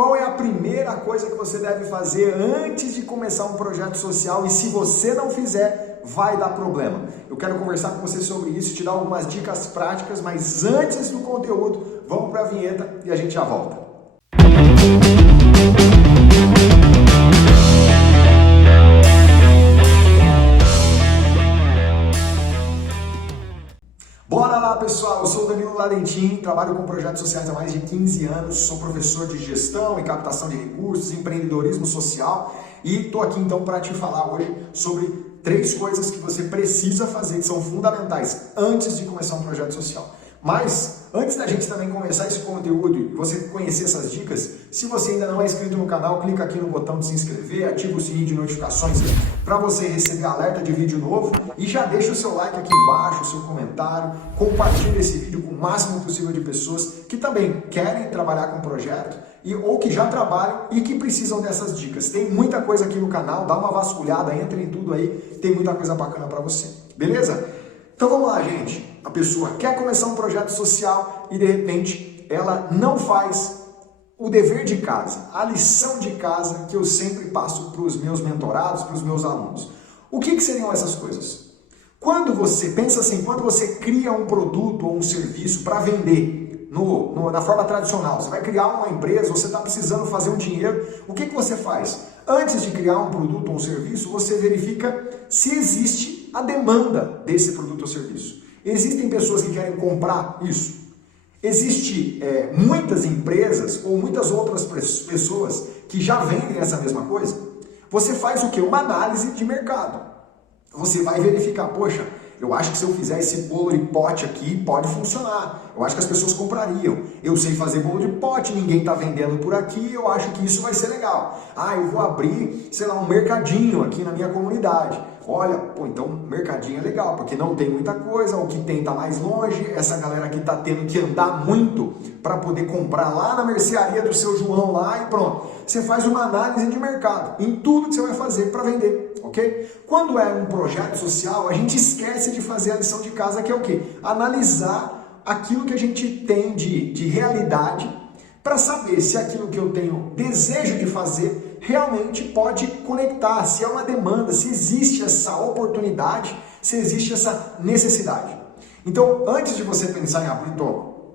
Qual é a primeira coisa que você deve fazer antes de começar um projeto social e se você não fizer, vai dar problema? Eu quero conversar com você sobre isso, te dar algumas dicas práticas, mas antes do conteúdo, vamos para a vinheta e a gente já volta. Bora lá, pessoal! Eu sou o Danilo Ladentim, trabalho com projetos sociais há mais de 15 anos, sou professor de gestão e captação de recursos, empreendedorismo social e estou aqui então para te falar hoje sobre 3 coisas que você precisa fazer, que são fundamentais antes de começar um projeto social. Mas, antes da gente também começar esse conteúdo e você conhecer essas dicas, se você ainda não é inscrito no canal, clica aqui no botão de se inscrever, ativa o sininho de notificações para você receber alerta de vídeo novo e já deixa o seu like aqui embaixo, o seu comentário, compartilha esse vídeo com o máximo possível de pessoas que também querem trabalhar com o projeto ou que já trabalham e que precisam dessas dicas. Tem muita coisa aqui no canal, dá uma vasculhada, entra em tudo aí, tem muita coisa bacana para você, beleza? Então vamos lá, gente. A pessoa quer começar um projeto social e de repente ela não faz o dever de casa, a lição de casa que eu sempre passo para os meus mentorados, para os meus alunos. O que seriam essas coisas? Quando você, pensa assim, quando você cria um produto ou um serviço para vender na forma tradicional, você vai criar uma empresa, você está precisando fazer um dinheiro, o que você faz? Antes de criar um produto ou um serviço, você verifica se existe a demanda desse produto ou serviço. Existem pessoas que querem comprar isso? Existem muitas empresas ou muitas outras pessoas que já vendem essa mesma coisa? Você faz o quê? Uma análise de mercado. Você vai verificar, poxa, eu acho que se eu fizer esse bolo de pote aqui, pode funcionar. Eu acho que as pessoas comprariam. Eu sei fazer bolo de pote, ninguém está vendendo por aqui, eu acho que isso vai ser legal. Ah, eu vou abrir, sei lá, um mercadinho aqui na minha comunidade. Olha, pô, então mercadinho é legal, porque não tem muita coisa, o que tem está mais longe, essa galera aqui está tendo que andar muito para poder comprar lá na mercearia do seu João lá e pronto. Você faz uma análise de mercado em tudo que você vai fazer para vender, ok? Quando é um projeto social, a gente esquece de fazer a lição de casa, que é o quê? Analisar aquilo que a gente tem de realidade para saber se aquilo que eu tenho desejo de fazer realmente pode conectar, se é uma demanda, se existe essa oportunidade, se existe essa necessidade. Então, antes de você pensar em abrir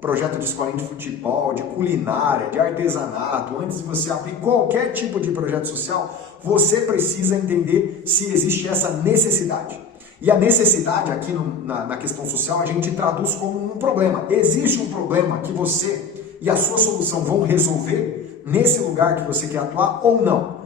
projeto de escolinha de futebol, de culinária, de artesanato, antes de você abrir qualquer tipo de projeto social, você precisa entender se existe essa necessidade. E a necessidade aqui na questão social a gente traduz como um problema. Existe um problema que você e a sua solução vão resolver nesse lugar que você quer atuar ou não?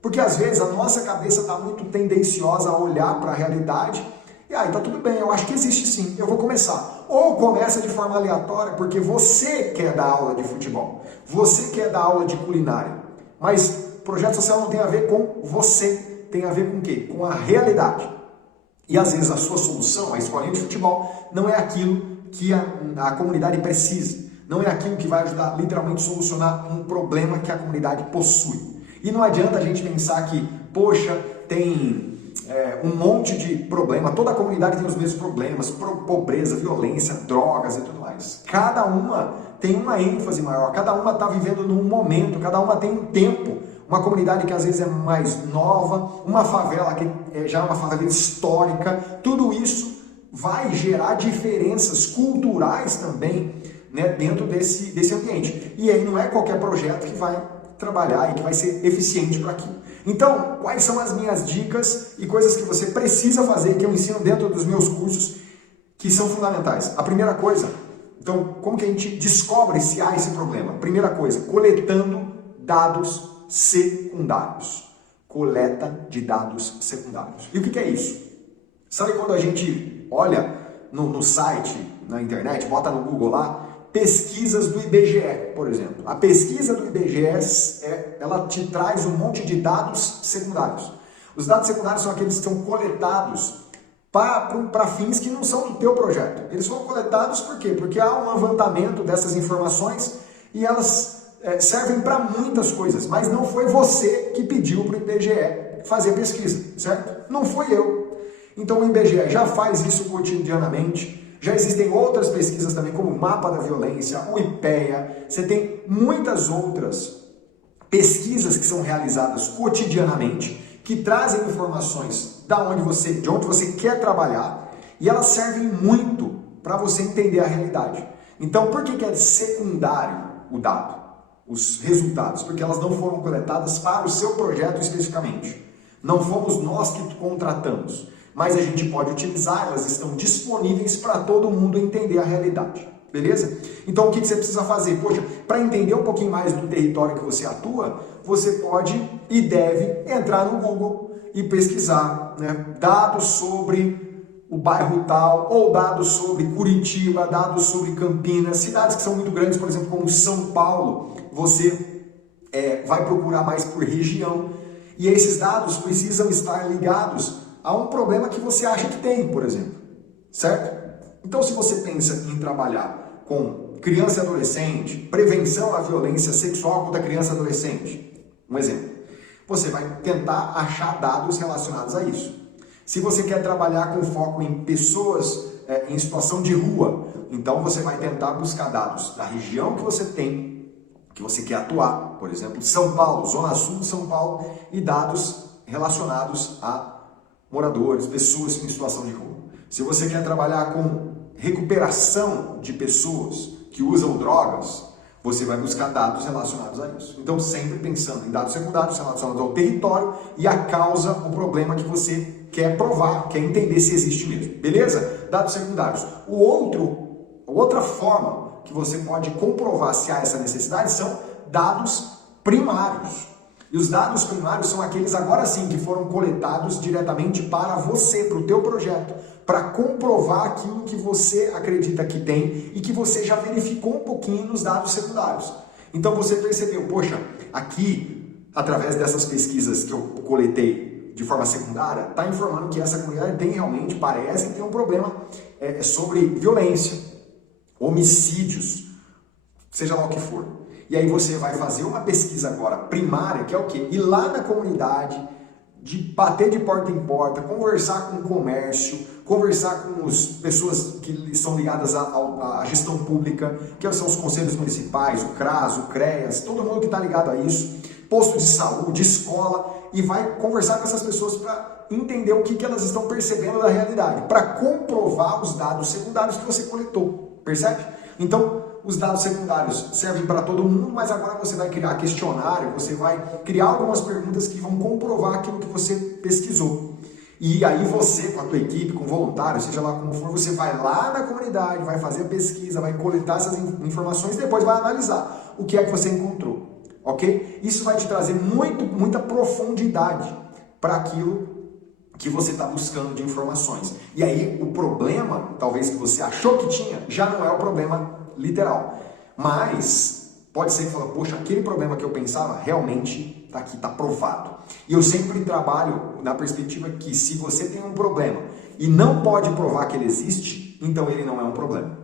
Porque às vezes a nossa cabeça está muito tendenciosa a olhar para a realidade e aí tá tudo bem, eu acho que existe sim, eu vou começar. Ou começa de forma aleatória porque você quer dar aula de futebol, você quer dar aula de culinária, mas projeto social não tem a ver com você, tem a ver com o quê? Com a realidade. E às vezes a sua solução, a escolinha de futebol, não é aquilo que a comunidade precisa. Não é aquilo que vai ajudar literalmente a solucionar um problema que a comunidade possui. E não adianta a gente pensar que, poxa, tem um monte de problema, toda a comunidade tem os mesmos problemas, pobreza, violência, drogas e tudo mais. Cada uma tem uma ênfase maior, cada uma está vivendo num momento, cada uma tem um tempo. Uma comunidade que às vezes é mais nova, uma favela que já é uma favela histórica, tudo isso vai gerar diferenças culturais também, né, dentro desse ambiente. E aí não é qualquer projeto que vai trabalhar e que vai ser eficiente para aquilo. Então, quais são as minhas dicas e coisas que você precisa fazer, que eu ensino dentro dos meus cursos, que são fundamentais? A primeira coisa, então, como que a gente descobre se há esse problema? Primeira coisa, coletando dados secundários. Coleta de dados secundários. E o que é isso? Sabe quando a gente olha no site, na internet, bota no Google lá, pesquisas do IBGE, por exemplo. A pesquisa do IBGE, ela te traz um monte de dados secundários. Os dados secundários são aqueles que são coletados para fins que não são do teu projeto. Eles foram coletados por quê? Porque há um levantamento dessas informações e elas servem para muitas coisas, mas não foi você que pediu para o IBGE fazer pesquisa, certo? Não foi eu. Então o IBGE já faz isso cotidianamente. Já existem outras pesquisas também, como o Mapa da Violência, o IPEA, você tem muitas outras pesquisas que são realizadas cotidianamente, que trazem informações de onde você quer trabalhar, e elas servem muito para você entender a realidade. Então, por que é secundário o dado, os resultados? Porque elas não foram coletadas para o seu projeto especificamente. Não fomos nós que contratamos, mas a gente pode utilizar, elas estão disponíveis para todo mundo entender a realidade. Beleza? Então o que você precisa fazer? Poxa, para entender um pouquinho mais do território que você atua, você pode e deve entrar no Google e pesquisar, né, dados sobre o bairro tal, ou dados sobre Curitiba, dados sobre Campinas, cidades que são muito grandes, por exemplo, como São Paulo, você vai procurar mais por região, e esses dados precisam estar ligados a um problema que você acha que tem, por exemplo, certo? Então, se você pensa em trabalhar com criança e adolescente, prevenção à violência sexual contra criança e adolescente, um exemplo, você vai tentar achar dados relacionados a isso. Se você quer trabalhar com foco em pessoas em situação de rua, então você vai tentar buscar dados da região que você tem, que você quer atuar, por exemplo, São Paulo, Zona Sul de São Paulo, e dados relacionados a moradores, pessoas em situação de rua. Se você quer trabalhar com recuperação de pessoas que usam drogas, você vai buscar dados relacionados a isso. Então, sempre pensando em dados secundários relacionados ao território e à causa, o problema que você quer provar, quer entender se existe mesmo. Beleza? Dados secundários. Outra forma que você pode comprovar se há essa necessidade são dados primários. E os dados primários são aqueles, agora sim, que foram coletados diretamente para você, para o teu projeto, para comprovar aquilo que você acredita que tem e que você já verificou um pouquinho nos dados secundários. Então você percebeu, poxa, aqui, através dessas pesquisas que eu coletei de forma secundária, está informando que essa comunidade tem realmente, parece que tem um problema sobre violência, homicídios, seja lá o que for. E aí você vai fazer uma pesquisa agora primária, que é o quê? Ir lá na comunidade, de bater de porta em porta, conversar com o comércio, conversar com as pessoas que são ligadas à gestão pública, que são os conselhos municipais, o CRAS, o CREAS, todo mundo que está ligado a isso, posto de saúde, escola, e vai conversar com essas pessoas para entender o que elas estão percebendo da realidade, para comprovar os dados secundários que você coletou, percebe? Então, os dados secundários servem para todo mundo, mas agora você vai criar questionário, você vai criar algumas perguntas que vão comprovar aquilo que você pesquisou. E aí você, com a tua equipe, com voluntários, seja lá como for, você vai lá na comunidade, vai fazer a pesquisa, vai coletar essas informações e depois vai analisar o que é que você encontrou, ok? Isso vai te trazer muita profundidade para aquilo que você está buscando de informações. E aí o problema, talvez que você achou que tinha, já não é o problema literal. Mas pode ser que fala, poxa, aquele problema que eu pensava realmente está aqui, está provado. E eu sempre trabalho na perspectiva que se você tem um problema e não pode provar que ele existe, então ele não é um problema.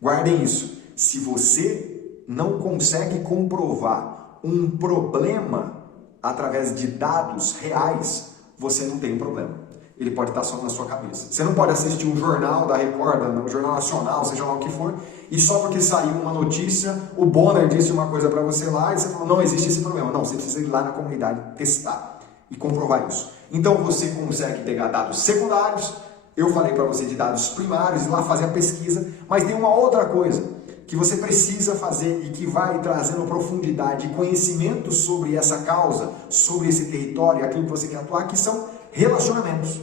Guardem isso. Se você não consegue comprovar um problema através de dados reais, você não tem um problema. Ele pode estar só na sua cabeça. Você não pode assistir um jornal da Record, um jornal nacional, seja lá o que for, e só porque saiu uma notícia, o Bonner disse uma coisa para você lá, e você falou, não existe esse problema. Não, você precisa ir lá na comunidade testar e comprovar isso. Então você consegue pegar dados secundários, eu falei para você de dados primários, ir lá fazer a pesquisa, mas tem uma outra coisa que você precisa fazer e que vai trazendo profundidade e conhecimento sobre essa causa, sobre esse território, aquilo que você quer atuar, que são relacionamentos.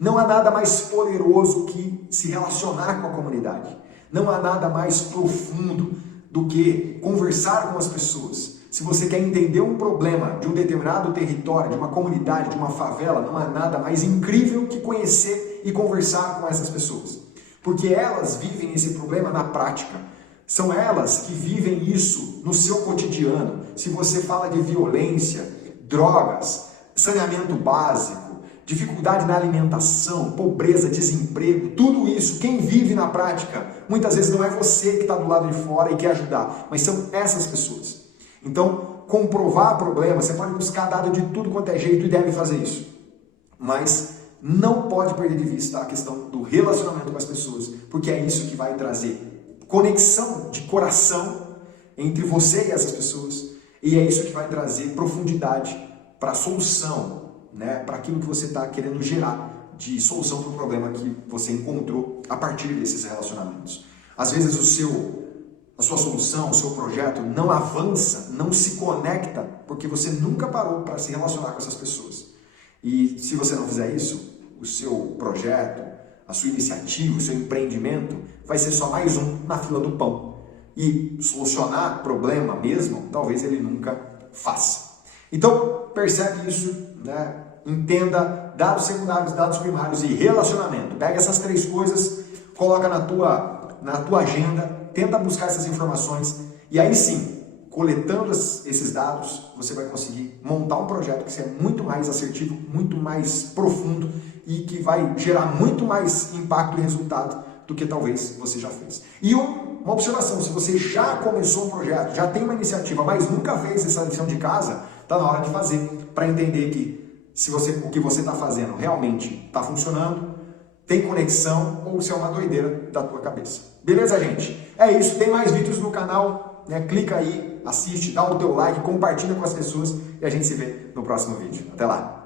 Não há nada mais poderoso que se relacionar com a comunidade. Não há nada mais profundo do que conversar com as pessoas. Se você quer entender um problema de um determinado território, de uma comunidade, de uma favela, não há nada mais incrível que conhecer e conversar com essas pessoas. Porque elas vivem esse problema na prática. São elas que vivem isso no seu cotidiano. Se você fala de violência, drogas, saneamento básico, dificuldade na alimentação, pobreza, desemprego, tudo isso, quem vive na prática, muitas vezes não é você que está do lado de fora e quer ajudar, mas são essas pessoas. Então, comprovar problema, você pode buscar dado de tudo quanto é jeito e deve fazer isso. Mas não pode perder de vista a questão do relacionamento com as pessoas, porque é isso que vai trazer conexão de coração entre você e essas pessoas. E é isso que vai trazer profundidade para a solução, né? Para aquilo que você está querendo gerar de solução para o problema que você encontrou a partir desses relacionamentos. Às vezes a sua solução, o seu projeto não avança, não se conecta, porque você nunca parou para se relacionar com essas pessoas. E se você não fizer isso, o seu projeto, a sua iniciativa, o seu empreendimento vai ser só mais um na fila do pão. E solucionar problema mesmo, talvez ele nunca faça. Então, percebe isso, né? Entenda dados secundários, dados primários e relacionamento. Pega essas três coisas, coloca na tua agenda, tenta buscar essas informações e aí sim, coletando esses dados, você vai conseguir montar um projeto que seja muito mais assertivo, muito mais profundo e que vai gerar muito mais impacto e resultado do que talvez você já fez. E uma observação, se você já começou um projeto, já tem uma iniciativa, mas nunca fez essa lição de casa, está na hora de fazer, para entender que o que você está fazendo realmente está funcionando, tem conexão ou se é uma doideira da tua cabeça. Beleza, gente? É isso, tem mais vídeos no canal, né? Clica aí, assiste, dá o teu like, compartilha com as pessoas e a gente se vê no próximo vídeo. Até lá!